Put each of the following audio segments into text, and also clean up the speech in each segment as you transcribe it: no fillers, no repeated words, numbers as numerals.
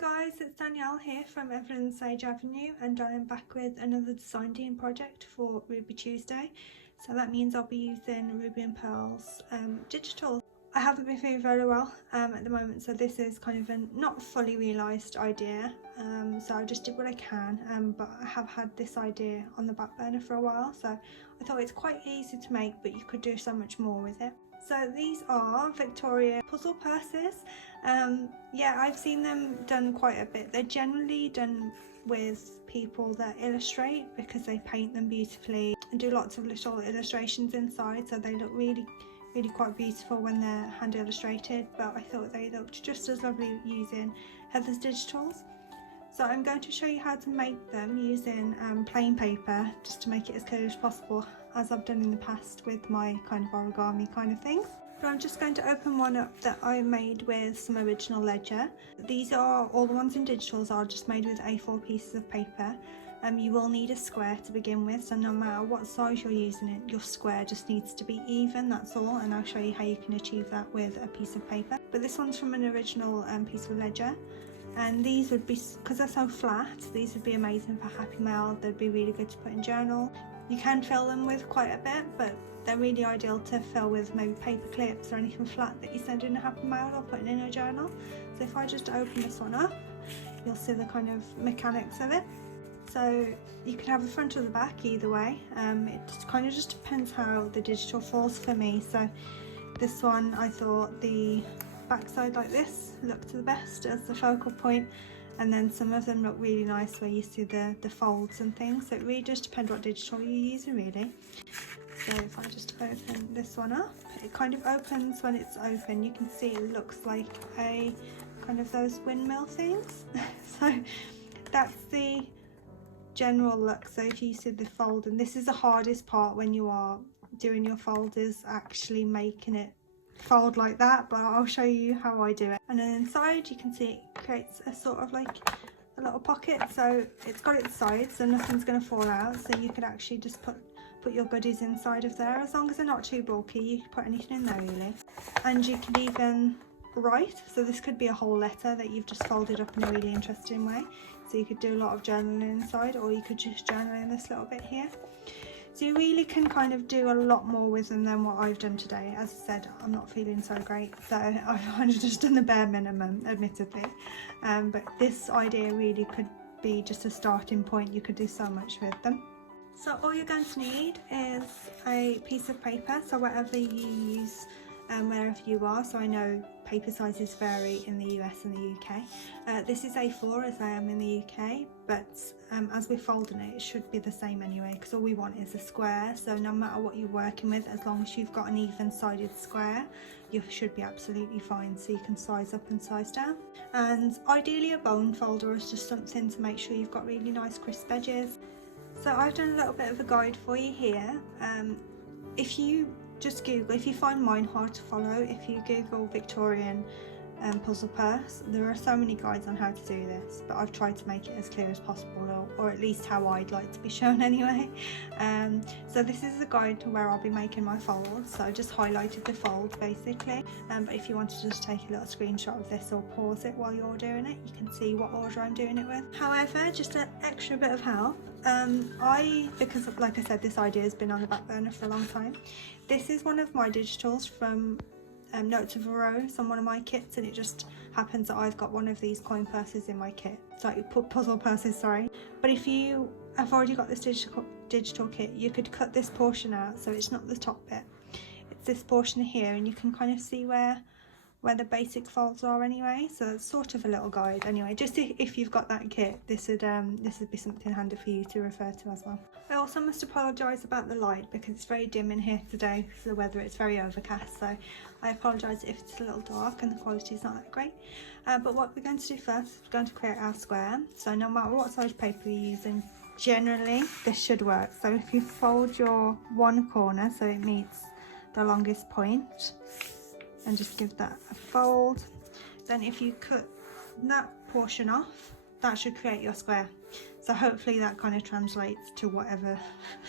guys, it's Danielle here from Evelyn Sage Avenue, and I am back with another design team project for Ruby Tuesday. So that means I'll be using Ruby and Pearl's digital. I haven't been feeling very well at the moment, so this is kind of a not fully realised idea, so I just did what I can, but I have had this idea on the back burner for a while, so I thought it's quite easy to make, but you could do so much more with it. So these are Victorian Puzzle Purses. Yeah, I've seen them done quite a bit. They're generally done with people that illustrate because they paint them beautifully and do lots of little illustrations inside, so they look really quite beautiful when they're hand illustrated, but I thought they looked just as lovely using Heather's Digitals. So I'm going to show you how to make them using plain paper, just to make it as clear as possible, as I've done in the past with my kind of origami kind of things. But I'm just going to open one up that I made with some original ledger. These are, all the ones in digitals are just made with A4 pieces of paper. You will need a square to begin with, so no matter what size you're using it, your square just needs to be even, that's all, and I'll show you how you can achieve that with a piece of paper. But this one's from an original piece of ledger, and these would be, because they're so flat, these would be amazing for Happy Mail. They'd be really good to put in journal. You can fill them with quite a bit, but they're really ideal to fill with maybe paper clips or anything flat that you send in a Happy Mail or putting in a journal. So if I just open this one up, you'll see the kind of mechanics of it. So you can have the front or the back, either way. It kind of just depends how the digital falls for me. So this one, I thought the back side like this looked the best as the focal point, and then some of them look really nice where you see the folds and things. So it really just depends what digital you're using, really. So if I just open this one up, it kind of opens when it's open. You can see it looks like a kind of those windmill things. So that's the general look. So if you see the fold, and this is the hardest part when you are doing your fold, is actually making it fold like that, but I'll show you how I do it. And then inside you can see it creates a sort of like a little pocket, so it's got its sides so nothing's going to fall out, so you could actually just put your goodies inside of there, as long as they're not too bulky. You can put anything in there really, and you can even write, so this could be a whole letter that you've just folded up in a really interesting way. So you could do a lot of journaling inside, or you could just journal in this little bit here. So you really can kind of do a lot more with them than what I've done today. As I said, I'm not feeling so great, so I've kind of just done the bare minimum, admittedly. But this idea really could be just a starting point. You could do so much with them. So all you're going to need is a piece of paper, so whatever you use wherever you are. So I know paper sizes vary in the US and the UK. This is A4 as I am in the UK, but as we're folding it, it should be the same anyway, because all we want is a square. So no matter what you're working with, as long as you've got an even-sided square, you should be absolutely fine. So you can size up and size down. And ideally a bone folder is just something to make sure you've got really nice crisp edges. So I've done a little bit of a guide for you here. If you just Google, if you find mine hard to follow, if you Google Victorian Puzzle Purse, there are so many guides on how to do this, but I've tried to make it as clear as possible, or at least how I'd like to be shown anyway. So this is a guide to where I'll be making my folds, so I just highlighted the fold basically, but if you want to just take a little screenshot of this or pause it while you're doing it, you can see what order I'm doing it with. However, just an extra bit of help, because like I said, this idea has been on the back burner for a long time. This is one of my digitals from Notes of a Rose on one of my kits, and it just happens that I've got one of these coin purses in my kit. Sorry, puzzle purses, sorry. But if you have already got this digital kit, you could cut this portion out, so it's not the top bit. It's this portion here, and you can kind of see where the basic folds are anyway. So it's sort of a little guide anyway, just if you've got that kit, this would be something handy for you to refer to as well. I also must apologise about the light, because it's very dim in here today because the weather, it's very overcast, so I apologise if it's a little dark and the quality is not that great. But what we're going to do first is we're going to create our square. So no matter what size paper you're using, generally this should work. So if you fold your one corner so it meets the longest point, and just give that a fold, then if you cut that portion off, that should create your square. So hopefully that kind of translates to whatever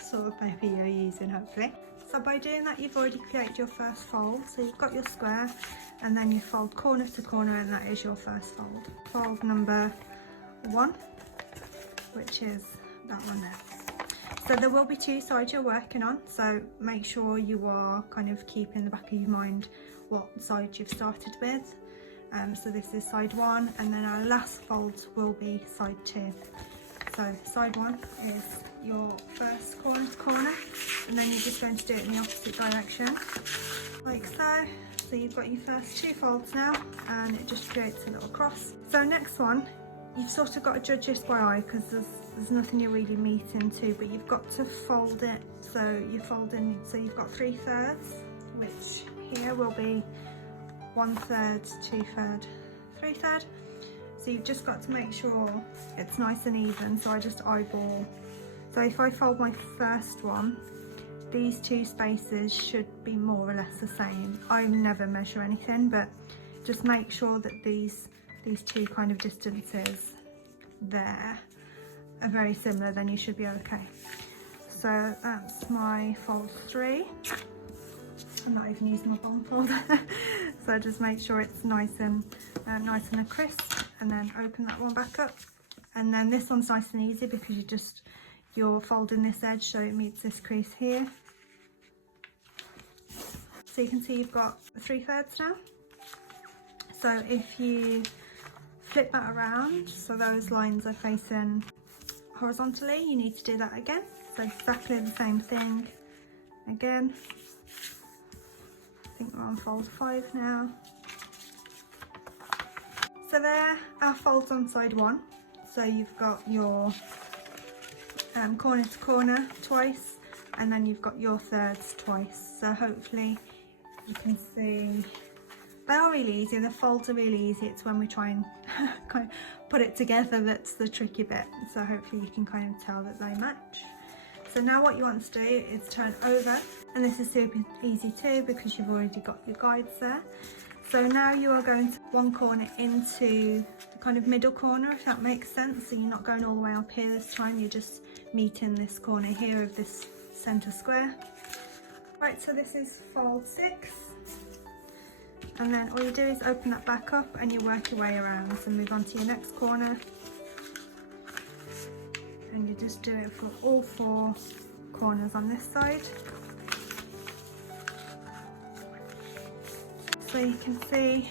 sort of paper you're using, hopefully. So by doing that, you've already created your first fold. So you've got your square, and then you fold corner to corner, and that is your first fold. Fold number 1, which is that one there. So there will be 2 sides you're working on, so make sure you are kind of keeping in the back of your mind what side you've started with. So this is side 1, and then our last folds will be side 2. So side 1 is your first corner to corner, and then you're just going to do it in the opposite direction, like so. So you've got your first 2 folds now, and it just creates a little cross. So next one, you've sort of got to judge this by eye, because there's nothing you really meet into, but you've got to fold it. So you fold in, so you've got 3/3, which here will be 1/3, 2/3, 3/3. So you've just got to make sure it's nice and even, so I just eyeball. So if I fold my first one, these 2 spaces should be more or less the same. I never measure anything, but just make sure that these 2 kind of distances there are very similar, then you should be okay. So that's my fold 3. I'm not even using my bond folder. So just make sure it's nice and crisp, and then open that one back up. And then this one's nice and easy because you're folding this edge so it meets this crease here. So you can see you've got 3/3 now. So if you flip that around, so those lines are facing horizontally, you need to do that again. So exactly the same thing again. I think we're on fold 5 now. So there are folds on side 1. So you've got your corner to corner twice, and then you've got your thirds twice. So hopefully you can see they are really easy. The folds are really easy. It's when we try and kind of put it together that's the tricky bit. So hopefully you can kind of tell that they match. So now what you want to do is turn over, and this is super easy too because you've already got your guides there. So now you are going to one corner into the kind of middle corner, if that makes sense. So you're not going all the way up here this time, you're just meeting this corner here of this centre square. Right, so this is fold 6. And then all you do is open that back up and you work your way around. So move on to your next corner. And you just do it for all 4 corners on this side. So you can see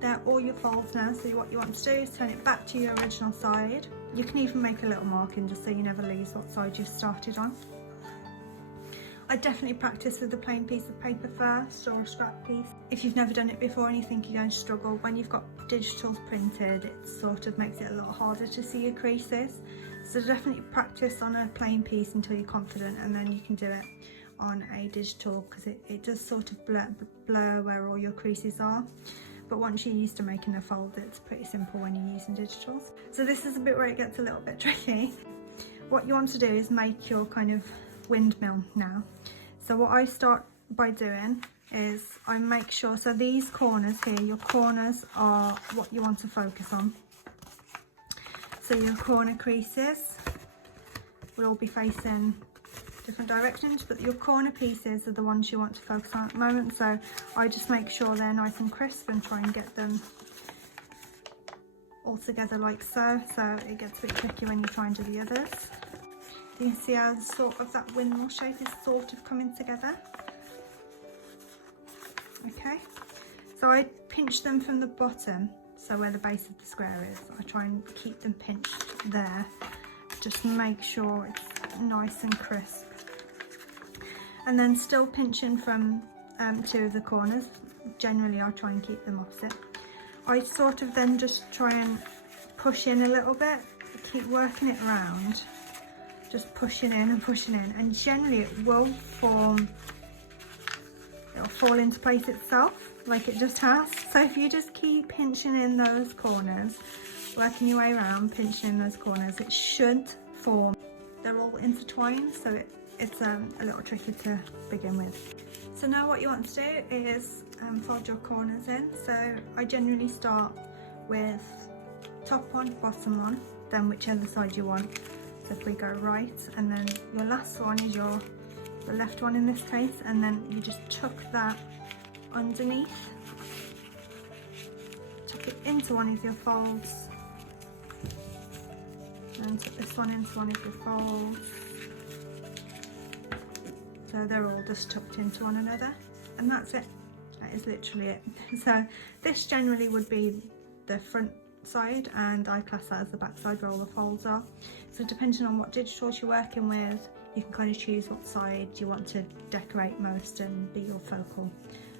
they're all your folds now. So what you want to do is turn it back to your original side. You can even make a little marking just so you never lose what side you started on. I definitely practice with a plain piece of paper first, or a scrap piece. If you've never done it before and you think you're going to struggle, when you've got digitals printed, it sort of makes it a lot harder to see your creases. So definitely practice on a plain piece until you're confident, and then you can do it on a digital, because it does sort of blur where all your creases are. But once you're used to making a fold, it's pretty simple when you're using digitals. So this is a bit where it gets a little bit tricky. What you want to do is make your kind of windmill now. So what I start by doing is I make sure, so these corners here, your corners are what you want to focus on. So your corner creases will all be facing different directions, but your corner pieces are the ones you want to focus on at the moment. So I just make sure they're nice and crisp and try and get them all together like so. So it gets a bit tricky when you try and do the others. You can see how sort of that windmill shape is sort of coming together. Okay, so I pinch them from the bottom, so where the base of the square is. I try and keep them pinched there, just make sure it's nice and crisp. And then still pinching from 2 of the corners. Generally I try and keep them opposite. I sort of then just try and push in a little bit, keep working it around, just pushing in and pushing in, and generally it will form, it'll fall into place itself like it just has. So if you just keep pinching in those corners, working your way around, pinching in those corners, it should form. They're all intertwined, so it's a little tricky to begin with. So now what you want to do is fold your corners in. So I generally start with top one, bottom one, then whichever side you want. So if we go right, and then your last one is your the left one in this case, and then you just tuck that underneath, tuck it into one of your folds, and tuck this one into one of your folds, so they're all just tucked into one another, and that's it. That is literally it. So this generally would be the front side, and I class that as the back side where all the folds are. So depending on what digitals you're working with, you can kind of choose what side you want to decorate most and be your focal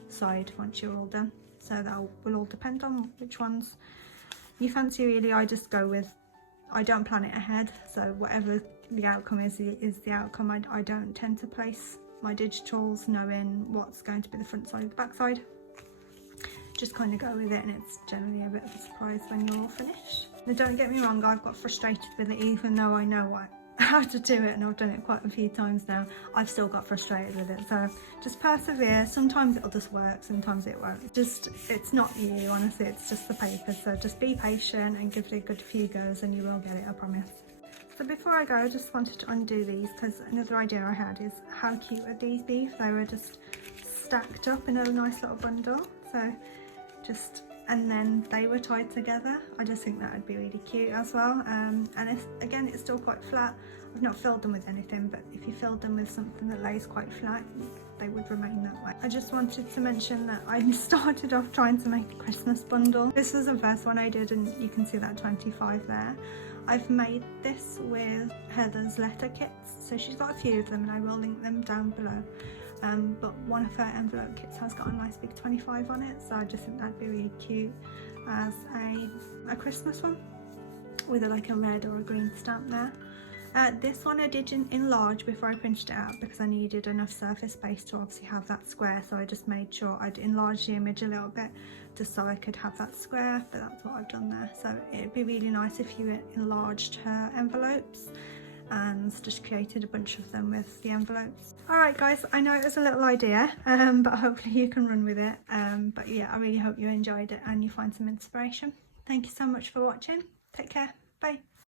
side once you're all done. So that will all depend on which ones you fancy really. I just go with, I don't plan it ahead, so whatever the outcome is the outcome. I don't tend to place my digitals knowing what's going to be the front side or the back side. Just kind of go with it, and it's generally a bit of a surprise when you're all finished. Now don't get me wrong, I've got frustrated with it even though I know how to do it, and I've done it quite a few times now. I've still got frustrated with it, so just persevere. Sometimes it'll just work, sometimes it won't. It's not you, honestly, it's just the paper. So just be patient and give it a good few goes and you will get it, I promise. So before I go, I just wanted to undo these because another idea I had is how cute would these be if they were just stacked up in a nice little bundle. So and then they were tied together. I just think that would be really cute as well. And again, it's still quite flat. I've not filled them with anything, but if you filled them with something that lays quite flat, they would remain that way. I just wanted to mention that I started off trying to make a Christmas bundle. This was the first one I did, and you can see that 25 there. I've made this with Heather's letter kits, so she's got a few of them and I will link them down below. But one of her envelope kits has got a nice big 25 on it, so I just think that'd be really cute as a Christmas one with like a red or a green stamp there. This one I did enlarge before I printed it out because I needed enough surface space to obviously have that square, so I just made sure I'd enlarge the image a little bit just so I could have that square, but that's what I've done there. So it'd be really nice if you enlarged her envelopes and just created a bunch of them with the envelopes. Alright guys, I know it was a little idea, but hopefully you can run with it. But yeah, I really hope you enjoyed it and you find some inspiration. Thank you so much for watching. Take care. Bye.